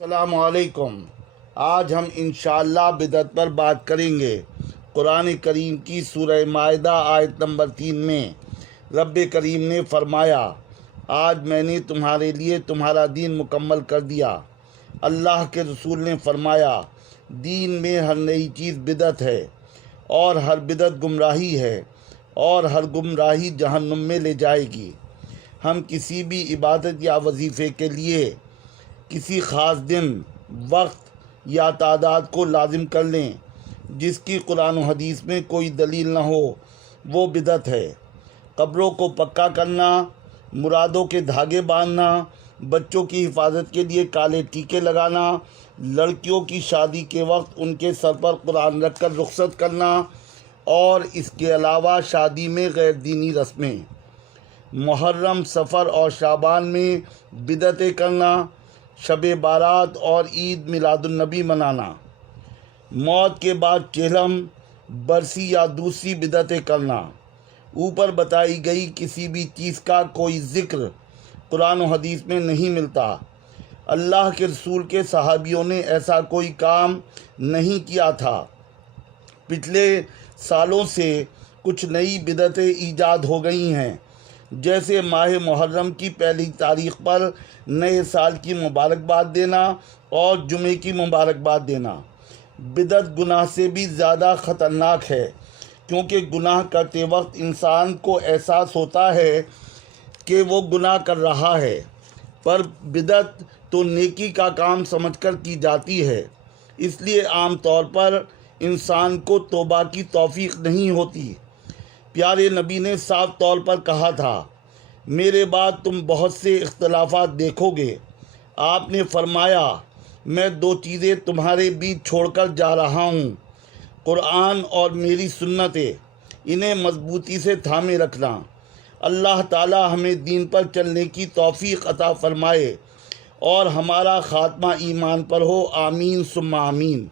السلام علیکم۔ آج ہم انشاءاللہ بدعت پر بات کریں گے۔ قرآن کریم کی سورہ مائدہ آیت نمبر 3 میں رب کریم نے فرمایا، آج میں نے تمہارے لیے تمہارا دین مکمل کر دیا۔ اللہ کے رسول نے فرمایا، دین میں ہر نئی چیز بدعت ہے اور ہر بدعت گمراہی ہے اور ہر گمراہی جہنم میں لے جائے گی۔ ہم کسی بھی عبادت یا وظیفے کے لیے کسی خاص دن، وقت یا تعداد کو لازم کر لیں جس کی قرآن و حدیث میں کوئی دلیل نہ ہو، وہ بدعت ہے۔ قبروں کو پکا کرنا، مرادوں کے دھاگے باندھنا، بچوں کی حفاظت کے لیے کالے ٹیکے لگانا، لڑکیوں کی شادی کے وقت ان کے سر پر قرآن رکھ کر رخصت کرنا اور اس کے علاوہ شادی میں غیر دینی رسمیں، محرم، سفر اور شعبان میں بدعتیں کرنا، شب بارات اور عید میلاد النبی منانا، موت کے بعد چہلم، برسی یا دوسری بدعتیں کرنا۔ اوپر بتائی گئی کسی بھی چیز کا کوئی ذکر قرآن و حدیث میں نہیں ملتا۔ اللہ کے رسول کے صحابیوں نے ایسا کوئی کام نہیں کیا تھا۔ پچھلے سالوں سے کچھ نئی بدعتیں ایجاد ہو گئی ہیں، جیسے ماہ محرم کی پہلی تاریخ پر نئے سال کی مبارکباد دینا اور جمعے کی مبارکباد دینا۔ بدعت گناہ سے بھی زیادہ خطرناک ہے، کیونکہ گناہ کرتے وقت انسان کو احساس ہوتا ہے کہ وہ گناہ کر رہا ہے، پر بدعت تو نیکی کا کام سمجھ کر کی جاتی ہے، اس لیے عام طور پر انسان کو توبہ کی توفیق نہیں ہوتی۔ پیارے نبی نے صاف طور پر کہا تھا، میرے بعد تم بہت سے اختلافات دیکھو گے۔ آپ نے فرمایا، میں دو چیزیں تمہارے بیچ چھوڑ کر جا رہا ہوں، قرآن اور میری سنتیں، انہیں مضبوطی سے تھامے رکھنا۔ اللہ تعالی ہمیں دین پر چلنے کی توفیق عطا فرمائے اور ہمارا خاتمہ ایمان پر ہو، آمین ثم آمین۔